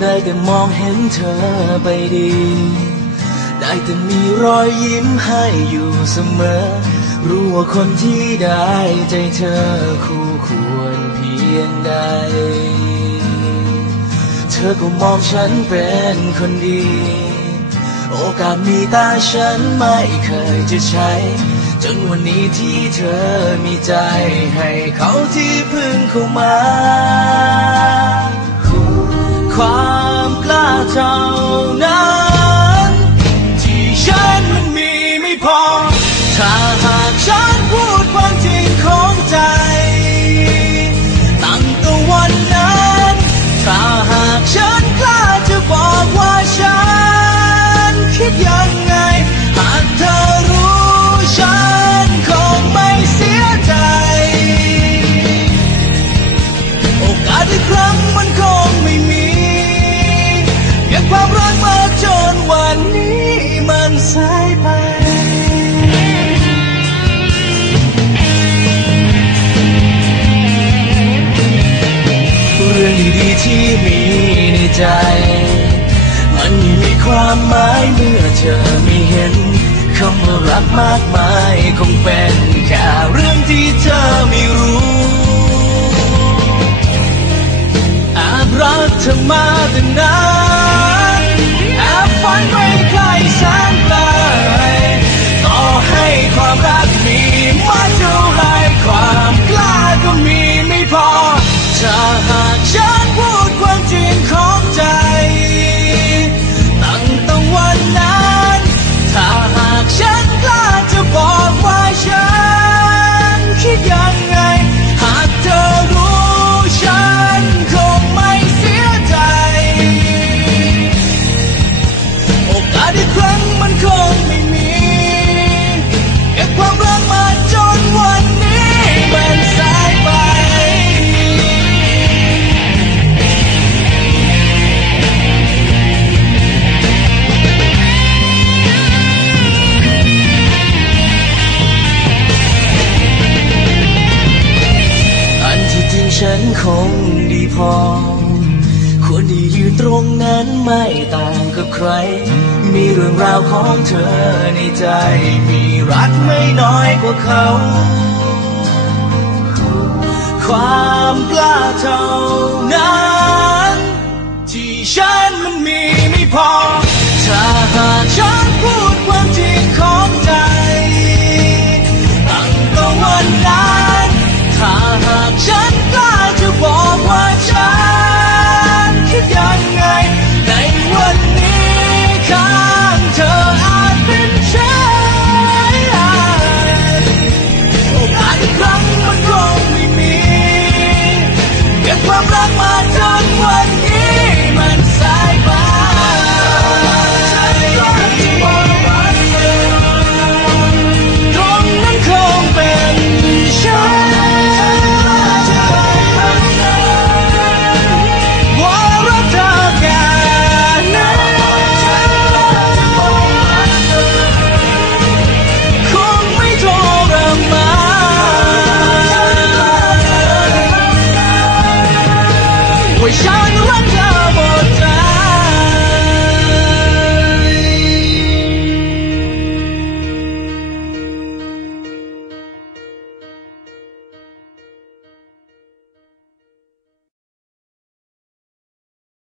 ได้แต่มองเห็นเธอไปดี ได้แต่มีรอยยิ้มให้อยู่เสมอ รู้ว่าคนที่ได้ใจเธอคู่ควรเพียงใด เธอก็มองฉันเป็นคนดี โอกาสมีตาฉันไม่เคยจะใช้ จนวันนี้ที่เธอมีใจให้เขาที่พึ่งเข้ามา ความกล้าเท่านั้น ความหมายเมื่อเธอไม่เห็นคำว่ารักมากมายคงเป็นแค่เรื่องที่เธอไม่รู้อาจรักเธอมา คงดีพอ ควรที่ยืนตรงนั้นไม่ต่างกับใคร มีเรื่องราวของเธอในใจ มีรักไม่น้อยกว่าเขา ความกล้าเท่านั้น ที่ฉันมันมี